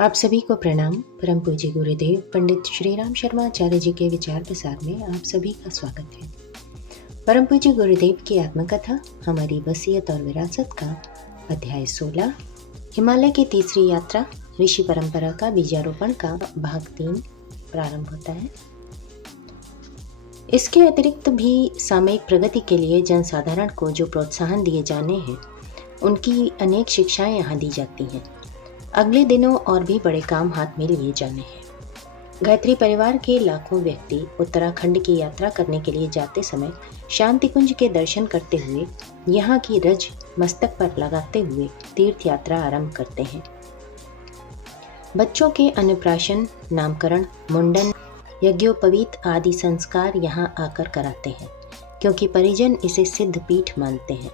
आप सभी को प्रणाम। परम पूज्य गुरुदेव पंडित श्री राम शर्मा आचार्य जी के विचार प्रसार में आप सभी का स्वागत है। परम पूज्य गुरुदेव की आत्मकथा हमारी वसीयत और विरासत का अध्याय 16 हिमालय की तीसरी यात्रा ऋषि परंपरा का बीजारोपण का भाग 3 प्रारंभ होता है। इसके अतिरिक्त भी सामयिक प्रगति के लिए जनसाधारण को जो प्रोत्साहन दिए जाने हैं उनकी अनेक शिक्षाएं यहाँ दी जाती हैं। अगले दिनों और भी बड़े काम हाथ में लिए जाने हैं। गायत्री परिवार के लाखों व्यक्ति उत्तराखंड की यात्रा करने के लिए जाते समय शांति कुंज के दर्शन करते हुए यहाँ की रज मस्तक पर लगाते हुए तीर्थ यात्रा आरंभ करते हैं। बच्चों के अन्नप्राशन, नामकरण, मुंडन, यज्ञोपवीत आदि संस्कार यहाँ आकर कराते हैं, क्योंकि परिजन इसे सिद्ध पीठ मानते हैं।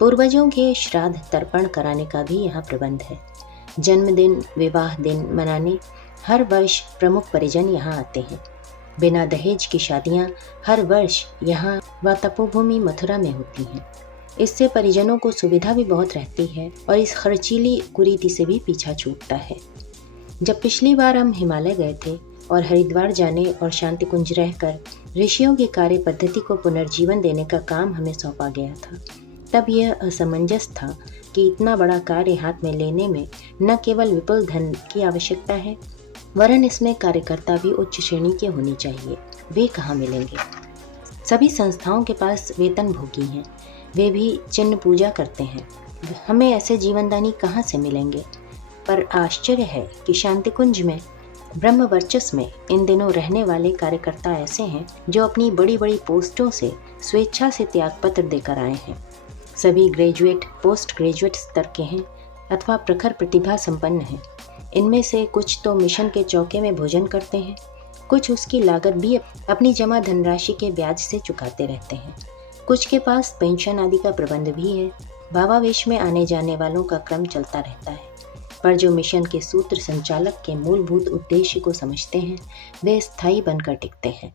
पूर्वजों के श्राद्ध तर्पण कराने का भी यहाँ प्रबंध है। जन्मदिन, विवाह दिन मनाने हर वर्ष प्रमुख परिजन यहाँ आते हैं। बिना दहेज की शादियाँ हर वर्ष यहाँ व तपोभूमि मथुरा में होती हैं। इससे परिजनों को सुविधा भी बहुत रहती है और इस खर्चीली कुरीति से भी पीछा छूटता है। जब पिछली बार हम हिमालय गए थे और हरिद्वार जाने और शांति कुंज रहकर ऋषियों की कार्य पद्धति को पुनर्जीवन देने का काम हमें सौंपा गया था, तब यह असमंजस था कि इतना बड़ा कार्य हाथ में लेने में न केवल विपुल धन की आवश्यकता है, वरन इसमें कार्यकर्ता भी उच्च श्रेणी के होने चाहिए। वे कहाँ मिलेंगे? सभी संस्थाओं के पास वेतन भोगी हैं, वे भी चिन्ह पूजा करते हैं। हमें ऐसे जीवनदानी कहाँ से मिलेंगे? पर आश्चर्य है कि शांति कुंज में, ब्रह्म वर्चस्व में इन दिनों रहने वाले कार्यकर्ता ऐसे हैं जो अपनी बड़ी बड़ी पोस्टों से स्वेच्छा से त्यागपत्र देकर आए हैं। सभी ग्रेजुएट, पोस्ट ग्रेजुएट स्तर के हैं अथवा प्रखर प्रतिभा संपन्न हैं। इनमें से कुछ तो मिशन के चौके में भोजन करते हैं, कुछ उसकी लागत भी अपनी जमा धनराशि के ब्याज से चुकाते रहते हैं। कुछ के पास पेंशन आदि का प्रबंध भी है। भावावेश में आने जाने वालों का क्रम चलता रहता है, पर जो मिशन के सूत्र संचालक के मूलभूत उद्देश्य को समझते हैं वे स्थायी बनकर टिकते हैं।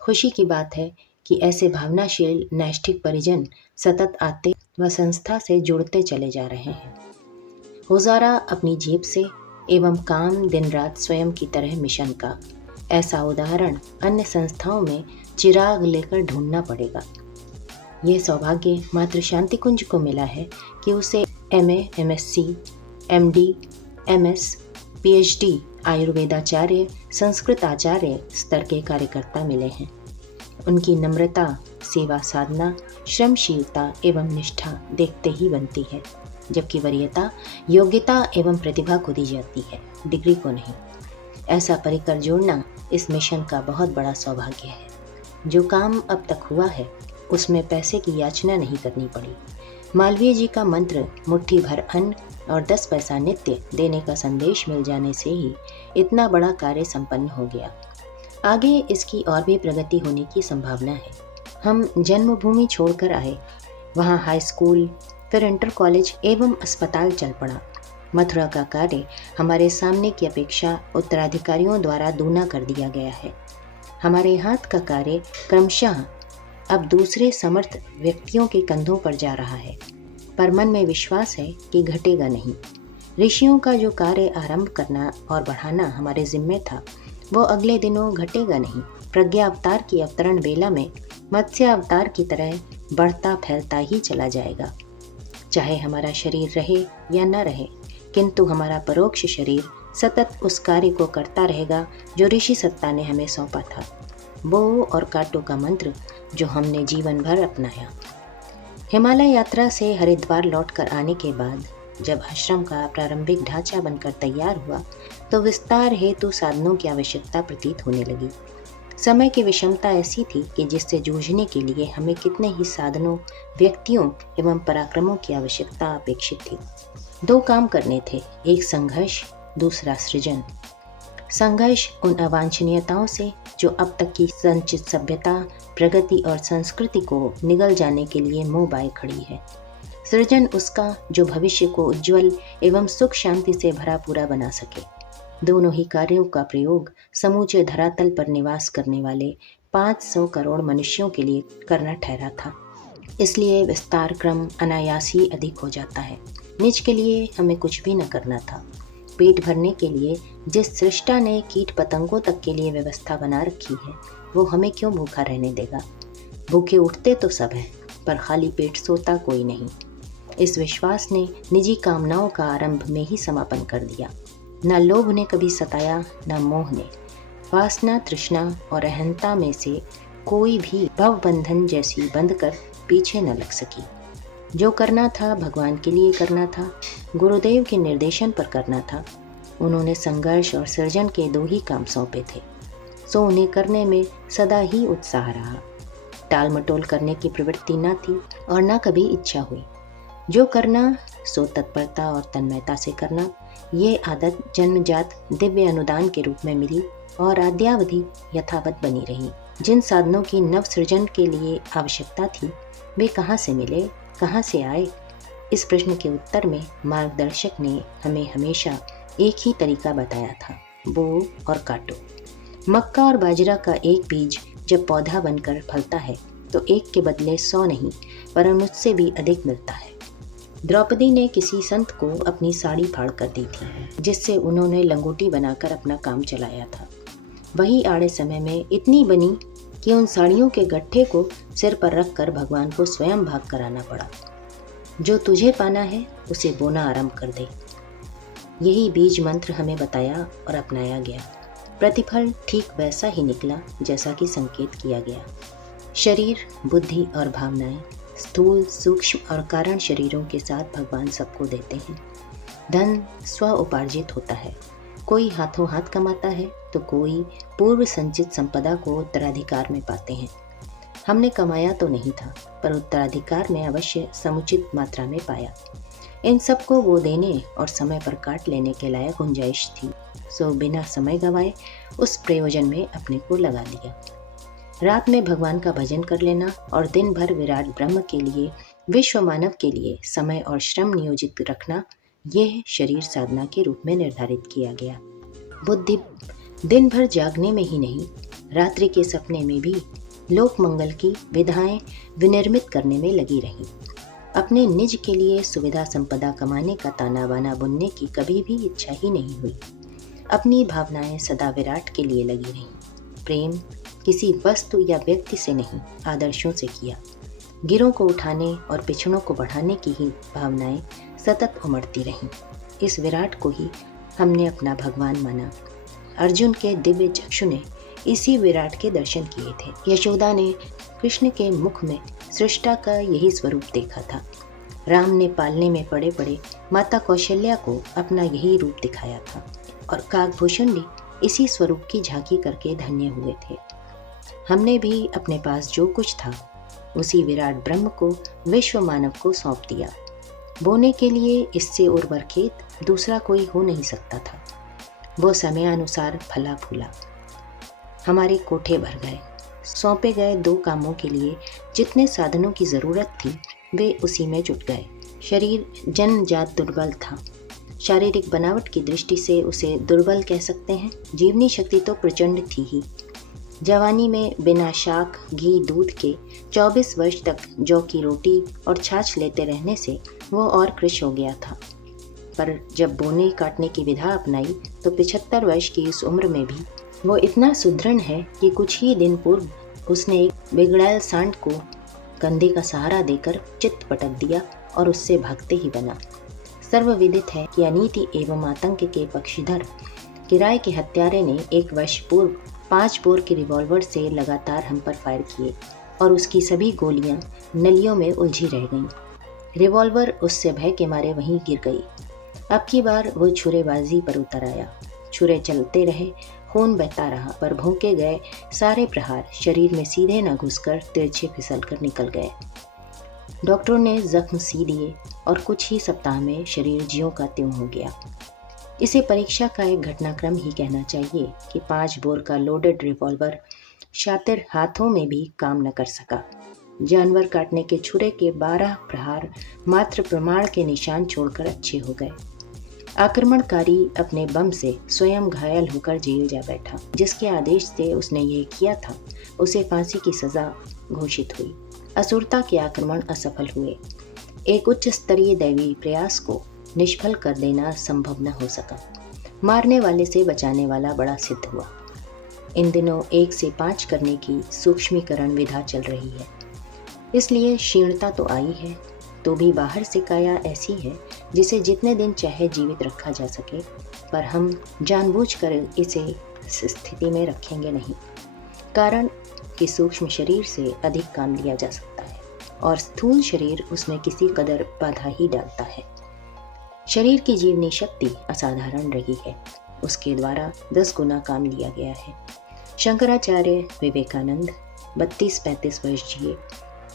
खुशी की बात है कि ऐसे भावनाशील नैष्ठिक परिजन सतत आते व संस्था से जुड़ते चले जा रहे हैं। होजारा अपनी जेब से एवं काम दिन रात स्वयं की तरह मिशन का। ऐसा उदाहरण अन्य संस्थाओं में चिराग लेकर ढूंढना पड़ेगा। यह सौभाग्य मात्र शांति कुंज को मिला है कि उसे MA, MSc, MD, MS, PhD, आयुर्वेदाचार्य, Sanskrit आचार्य स्तर के कार्यकर्ता मिले हैं। उनकी नम्रता, सेवा साधना, श्रमशीलता एवं निष्ठा देखते ही बनती है, जबकि वरीयता, योग्यता एवं प्रतिभा को दी जाती है, डिग्री को नहीं। ऐसा परिकर जोड़ना इस मिशन का बहुत बड़ा सौभाग्य है। जो काम अब तक हुआ है उसमें पैसे की याचना नहीं करनी पड़ी। मालवीय जी का मंत्र मुट्ठी भर अन्न और 10 पैसा नित्य देने का संदेश मिल जाने से ही इतना बड़ा कार्य संपन्न हो गया। आगे इसकी और भी प्रगति होने की संभावना है। हम जन्मभूमि छोड़कर आए, वहाँ हाई स्कूल, फिर इंटर कॉलेज एवं अस्पताल चल पड़ा। मथुरा का कार्य हमारे सामने की अपेक्षा उत्तराधिकारियों द्वारा दूना कर दिया गया है। हमारे हाथ का कार्य क्रमशः अब दूसरे समर्थ व्यक्तियों के कंधों पर जा रहा है, पर मन में विश्वास है कि घटेगा नहीं। ऋषियों का जो कार्य आरंभ करना और बढ़ाना हमारे जिम्मे था, वो अगले दिनों घटेगा नहीं। प्रज्ञा अवतार की अवतरण बेला में मत्स्य अवतार की तरह बढ़ता फैलता ही चला जाएगा। चाहे हमारा शरीर रहे या न रहे, किंतु हमारा परोक्ष शरीर सतत उस कार्य को करता रहेगा जो ऋषि सत्ता ने हमें सौंपा था। बो और काटो का मंत्र जो हमने जीवन भर अपनाया। हिमालय यात्रा से हरिद्वार लौटकर आने के बाद जब आश्रम का प्रारंभिक ढांचा बनकर तैयार हुआ तो विस्तार हेतु साधनों की आवश्यकता प्रतीत होने लगी। समय की विषमता ऐसी थी कि जिससे जूझने के लिए हमें कितने ही साधनों, व्यक्तियों एवं पराक्रमों की आवश्यकता अपेक्षित थी। 2 काम करने थे, एक संघर्ष, दूसरा सृजन। संघर्ष उन अवांछनीयताओं से जो अब तक की संचित सभ्यता, प्रगति और संस्कृति को निगल जाने के लिए मुंह बाए खड़ी है। सृजन उसका जो भविष्य को उज्जवल एवं सुख शांति से भरा पूरा बना सके। दोनों ही कार्यों का प्रयोग समूचे धरातल पर निवास करने वाले 500 करोड़ मनुष्यों के लिए करना ठहरा था। इसलिए विस्तार क्रम अनायास ही अधिक हो जाता है। निज के लिए हमें कुछ भी न करना था। पेट भरने के लिए जिस सृष्टा ने कीट पतंगों तक के लिए व्यवस्था बना रखी है, वो हमें क्यों भूखा रहने देगा? भूखे उठते तो सब हैं, पर खाली पेट सोता कोई नहीं। इस विश्वास ने निजी कामनाओं का आरंभ में ही समापन कर दिया। न लोभ ने कभी सताया, न मोह ने। वासना, तृष्णा और अहंता में से कोई भी भवबंधन जैसी बंध कर पीछे न लग सकी। जो करना था भगवान के लिए करना था, गुरुदेव के निर्देशन पर करना था। उन्होंने संघर्ष और सृजन के दो ही काम सौंपे थे, सो उन्हें करने में सदा ही उत्साह रहा। टाल मटोल करने की प्रवृत्ति न थी और न कभी इच्छा हुई। जो करना सो तत्परता और तन्मयता से करना। ये आदत जन्मजात दिव्य अनुदान के रूप में मिली और आद्यावधि यथावत बनी रही। जिन साधनों की नव सृजन के लिए आवश्यकता थी, वे कहाँ से मिले, कहाँ से आए? इस प्रश्न के उत्तर में मार्गदर्शक ने हमें हमेशा एक ही तरीका बताया था, बो और काटो। मक्का और बाजरा का एक बीज जब पौधा बनकर फलता है तो एक के बदले 100 नहीं, वरन उससे भी अधिक मिलता है। द्रौपदी ने किसी संत को अपनी साड़ी फाड़ कर दी थी, जिससे उन्होंने लंगोटी बनाकर अपना काम चलाया था। वही आड़े समय में इतनी बनी कि उन साड़ियों के गट्ठे को सिर पर रखकर भगवान को स्वयं भाग कराना पड़ा। जो तुझे पाना है उसे बोना आरंभ कर दे। यही बीज मंत्र हमें बताया और अपनाया गया। प्रतिफल ठीक वैसा ही निकला जैसा कि संकेत किया गया। शरीर, बुद्धि और भावनाएं, स्थूल, सूक्ष्म और कारण शरीरों के साथ भगवान सबको देते हैं। धन स्व उपार्जित होता है। कोई हाथों हाथ कमाता है तो कोई पूर्व संचित संपदा को उत्तराधिकार में पाते हैं। हमने कमाया तो नहीं था, पर उत्तराधिकार में अवश्य समुचित मात्रा में पाया। इन सबको वो देने और समय पर काट लेने के लायक गुंजाइश थी, सो बिना समय गंवाए उस प्रयोजन में अपने को लगा दिया। रात में भगवान का भजन कर लेना और दिन भर विराट ब्रह्म के लिए, विश्व मानव के लिए समय और श्रम नियोजित रखना, यह शरीर साधना के रूप में निर्धारित किया गया। बुद्धि दिन भर जागने में ही नहीं, रात्रि के सपने में भी लोक मंगल की विधाएं विनिर्मित करने में लगी रही। अपने निज के लिए सुविधा संपदा कमाने का ताना बाना बुनने की कभी भी इच्छा ही नहीं हुई। अपनी भावनाएं सदा विराट के लिए लगी रहीं। प्रेम किसी वस्तु या व्यक्ति से नहीं, आदर्शों से किया। गिरों को उठाने और पिछड़ों को बढ़ाने की ही भावनाएं सतत उमड़ती रहीं। इस विराट को ही हमने अपना भगवान माना। अर्जुन के दिव्य चक्षु ने इसी विराट के दर्शन किए थे। यशोदा ने कृष्ण के मुख में सृष्टा का यही स्वरूप देखा था। राम ने पालने में पड़े पड़े माता कौशल्या को अपना यही रूप दिखाया था और काकभूषण भी इसी स्वरूप की झांकी करके धन्य हुए थे। हमने भी अपने पास जो कुछ था उसी विराट ब्रह्म को विश्व मानव को सौंप दिया। बोने के लिए इससे उर्वर खेत दूसरा कोई हो नहीं सकता था। वो समयानुसार फला फूला। हमारे कोठे भर गए। सौंपे गए दो कामों के लिए जितने साधनों की ज़रूरत थी वे उसी में जुट गए। शरीर जन्मजात दुर्बल था। शारीरिक बनावट की दृष्टि से उसे दुर्बल कह सकते हैं। जीवनी शक्ति तो प्रचंड थी ही। जवानी में बिना शाक, घी, दूध के 24 वर्ष तक जौ की रोटी और छाछ लेते रहने से वो और कृश हो गया था। पर जब बोने काटने की विधा अपनाई तो 75 वर्ष की इस उम्र में भी वो इतना सुदृढ़ है कि कुछ ही दिन पूर्व उसने एक बिगड़ैल सांड को कंधे का सहारा देकर चित्त पटक दिया और उससे भागते ही बना। सर्वविदित है कि अनीति एवं आतंक के पक्षधर किराए के हत्यारे ने 1 वर्ष पूर्व 5 बोर के रिवॉल्वर से लगातार हम पर फायर किए और उसकी सभी गोलियां नलियों में उलझी रह गईं। रिवॉल्वर उससे भय के मारे वहीं गिर गई। अब की बार वो छुरेबाजी पर उतर आया। छुरे चलते रहे, खून बहता रहा, पर भौंके गए सारे प्रहार शरीर में सीधे न घुसकर तिरछे फिसल कर निकल गए। डॉक्टरों ने जख्म सी दिए और कुछ ही सप्ताह में शरीर ज्यों का त्यों हो गया। इसे परीक्षा का एक घटनाक्रम ही कहना चाहिए कि 5 बोर का लोडेड रिवॉल्वर शातिर हाथों में भी काम न कर सका। जानवर काटने के छुरे के 12 प्रहार मात्र प्रमाण के निशान छोड़कर अच्छे हो गए। आक्रमणकारी अपने बम से स्वयं घायल होकर जेल जा बैठा। जिसके आदेश से उसने ये किया था उसे फांसी की सजा घोषित हुई। असुरता के आक्रमण असफल हुए। एक उच्च स्तरीय दैवी प्रयास को निष्फल कर देना संभव न हो सका। मारने वाले से बचाने वाला बड़ा सिद्ध हुआ। इन दिनों 1 से 5 करने की सूक्ष्मीकरण विधा चल रही है, इसलिए क्षीणता तो आई है, तो भी बाहर से काया ऐसी है जिसे जितने दिन चाहे जीवित रखा जा सके, पर हम जानबूझकर इसे इस स्थिति में रखेंगे नहीं। कारण कि सूक्ष्म शरीर से अधिक काम लिया जा सकता है और स्थूल शरीर उसमें किसी कदर बाधा ही डालता है। शरीर की जीवनी शक्ति असाधारण रही है, उसके द्वारा 10 गुना काम लिया गया है। शंकराचार्य विवेकानंद 32-35 वर्ष जिए,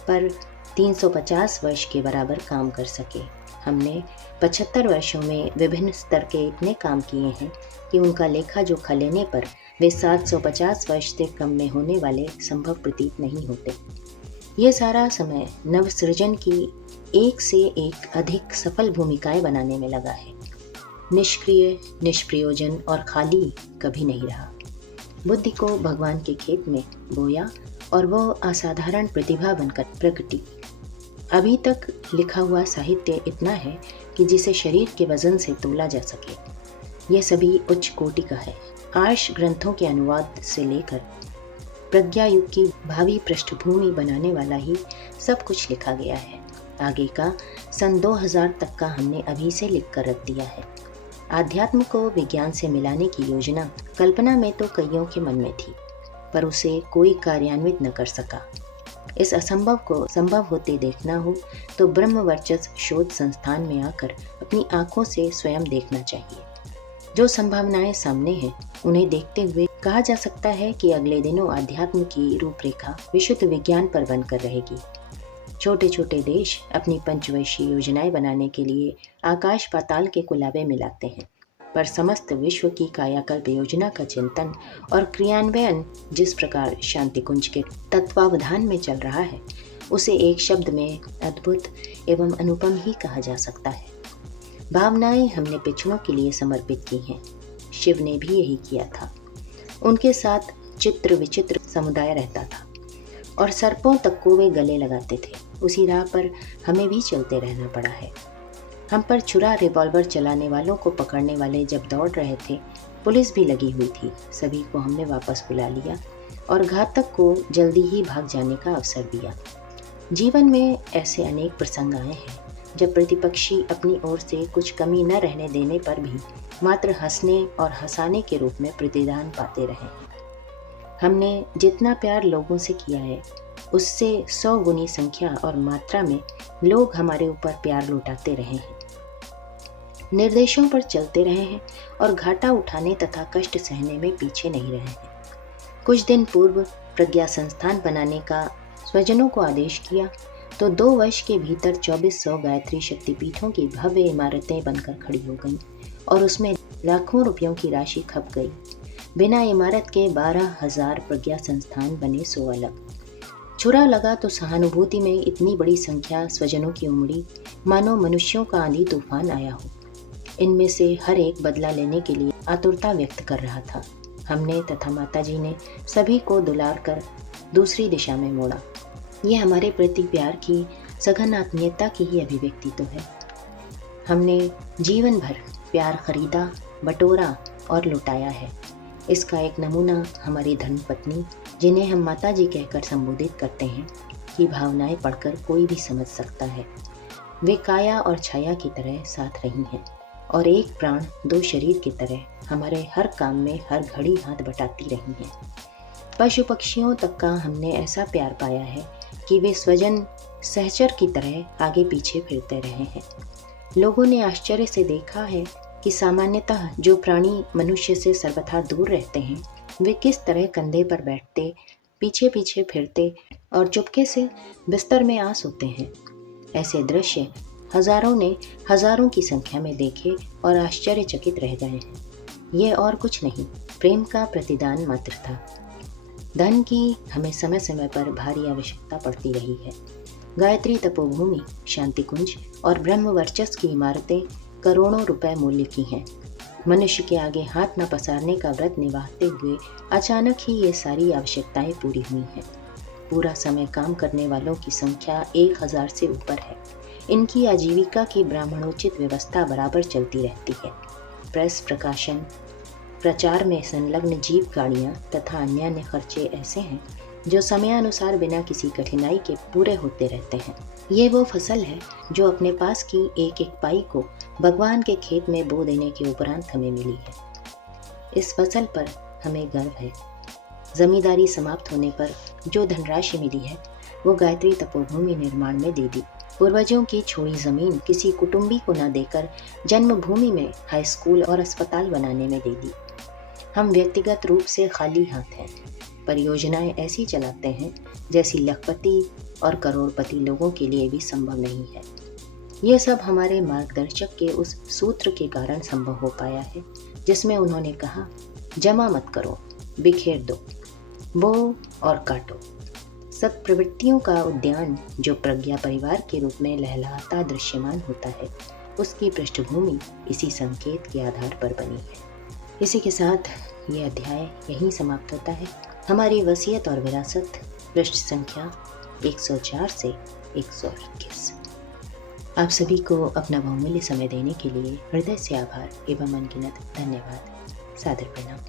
पर 350 वर्ष के बराबर काम कर सके। हमने 75 वर्षों में विभिन्न स्तर के इतने काम किए हैं कि उनका लेखा जोखा लेने पर वे 750 वर्ष से कम में होने वाले संभव प्रतीत नहीं होते। ये सारा समय नवसृजन की एक से एक अधिक सफल भूमिकाएं बनाने में लगा है। निष्क्रिय, निष्प्रयोजन और खाली कभी नहीं रहा। बुद्धि को भगवान के खेत में बोया और वो असाधारण प्रतिभा बनकर प्रकटी। अभी तक लिखा हुआ साहित्य इतना है कि जिसे शरीर के वजन से तोला जा सके। यह सभी उच्च कोटि का है। आर्ष ग्रंथों के अनुवाद से लेकर प्रज्ञा युग की भावी पृष्ठभूमि बनाने वाला ही सब कुछ लिखा गया है। आगे का सन 2000 तक का हमने अभी से लिख कर रख दिया है। आध्यात्म को विज्ञान से मिलाने की योजना कल्पना में तो कईयों के मन में थी, पर उसे कोई कार्यान्वित न कर सका। इस असंभव को संभव होते देखना हो तो ब्रह्म वर्चस्व शोध संस्थान में आकर अपनी आंखों से स्वयं देखना चाहिए। जो संभावनाएं सामने हैं उन्हें देखते हुए कहा जा सकता है कि अगले दिनों आध्यात्म की रूपरेखा विशुद्ध विज्ञान पर बनकर रहेगी। छोटे छोटे देश अपनी पंचवर्षीय योजनाएं बनाने के लिए आकाश पाताल के कुलाबे मिलाते हैं, पर समस्त विश्व की कायाकल्प योजना का चिंतन और क्रियान्वयन जिस प्रकार शांति कुंज के तत्वावधान में चल रहा है, उसे एक शब्द में अद्भुत एवं अनुपम ही कहा जा सकता है। भावनाएं हमने पिछड़ों के लिए समर्पित की हैं। शिव ने भी यही किया था। उनके साथ चित्र विचित्र समुदाय रहता था और सर्पों तक को वे गले लगाते थे। उसी राह पर हमें भी चलते रहना पड़ा है। हम पर छुरा रिवॉल्वर चलाने वालों को पकड़ने वाले जब दौड़ रहे थे, पुलिस भी लगी हुई थी। सभी को हमने वापस बुला लिया और घातक को जल्दी ही भाग जाने का अवसर दिया। जीवन में ऐसे अनेक प्रसंग आए हैं जब प्रतिपक्षी अपनी ओर से कुछ कमी न रहने देने पर भी मात्र हंसने और हंसाने के रूप में प्रतिदान पाते रहे हैं। हमने जितना प्यार लोगों से किया है, उससे 100 गुनी संख्या और मात्रा में लोग हमारे ऊपर प्यार लुटाते रहे हैं, निर्देशों पर चलते रहे हैं और घाटा उठाने तथा कष्ट सहने में पीछे नहीं रहे हैं। कुछ दिन पूर्व प्रज्ञा संस्थान बनाने का स्वजनों को आदेश किया तो 2 वर्ष के भीतर 2400 गायत्री शक्तिपीठों की भव्य इमारतें बनकर खड़ी हो गईं और उसमें लाखों रुपयों की राशि खप गई। बिना इमारत के 12,000 प्रज्ञा संस्थान बने, 100 अलग। छुरा लगा तो सहानुभूति में इतनी बड़ी संख्या स्वजनों की उमड़ी, मानो मनुष्यों का आंधी तूफान आया हो। इनमें से हर एक बदला लेने के लिए आतुरता व्यक्त कर रहा था। हमने तथा माताजी ने सभी को दुलार कर दूसरी दिशा में मोड़ा। ये हमारे प्रति प्यार की सघन आत्मीयता की ही अभिव्यक्ति तो है। हमने जीवन भर प्यार खरीदा, बटोरा और लुटाया है। इसका एक नमूना हमारी धर्मपत्नी, जिन्हें हम माताजी कहकर संबोधित करते हैं, की भावनाएं पढ़कर कोई भी समझ सकता है। वे काया और छाया की तरह साथ रही हैं और एक प्राण 2 शरीर की तरह हमारे हर काम में हर घड़ी हाथ बटाती रही हैं। पशु पक्षियों तक का हमने ऐसा प्यार पाया है कि वे स्वजन सहचर की तरह आगे पीछे फिरते रहे हैं। लोगों ने आश्चर्य से देखा है कि सामान्यतः जो प्राणी मनुष्य से सर्वथा दूर रहते हैं, वे किस तरह कंधे पर बैठते, पीछे पीछे फिरते और चुपके से बिस्तर में आ सोते हैं। ऐसे दृश्य हजारों ने हजारों की संख्या में देखे और आश्चर्यचकित रह गए हैं। ये और कुछ नहीं, प्रेम का प्रतिदान मात्र था। धन की हमें समय समय पर भारी आवश्यकता पड़ती रही है। गायत्री तपोभूमि, शांति कुंज और ब्रह्म वर्चस्व की इमारतें करोड़ों रुपए मूल्य की हैं। मनुष्य के आगे हाथ न पसारने का व्रत निभाते हुए अचानक ही ये सारी आवश्यकताएं पूरी हुई हैं। पूरा समय काम करने वालों की संख्या 1000 से ऊपर है। इनकी आजीविका की ब्राह्मणोचित व्यवस्था बराबर चलती रहती है। प्रेस प्रकाशन, प्रचार में संलग्न जीप गाड़ियाँ तथा अन्य खर्चे ऐसे हैं जो समयानुसार बिना किसी कठिनाई के पूरे होते रहते हैं। ये वो फसल है जो अपने पास की एक एक पाई को भगवान के खेत में बो देने के उपरांत हमें मिली है। इस फसल पर हमें गर्व है। जमींदारी समाप्त होने पर जो धनराशि मिली है वो गायत्री तपोभूमि निर्माण में दे दी। पूर्वजों की छोड़ी जमीन किसी कुटुंबी को न देकर जन्मभूमि में हाई स्कूल और अस्पताल बनाने में दे दी। हम व्यक्तिगत रूप से खाली हाथ हैं। परियोजनाएं ऐसी चलाते हैं जैसी लखपति और करोड़पति लोगों के लिए भी संभव नहीं है। ये सब हमारे मार्गदर्शक के उस सूत्र के कारण संभव हो पाया है जिसमें उन्होंने कहा, जमा मत करो, बिखेर दो, बो और काटो। सब प्रवृत्तियों का उद्यान जो प्रज्ञा परिवार के रूप में लहलहाता दृश्यमान होता है, उसकी पृष्ठभूमि इसी संकेत के आधार पर बनी है। इसी के साथ ये अध्याय यहीं समाप्त होता है। हमारी वसीयत और विरासत, पृष्ठ संख्या 104 से 121। आप सभी को अपना बहुमूल्य समय देने के लिए हृदय से आभार एवं अनगिनत धन्यवाद। सादर प्रणाम।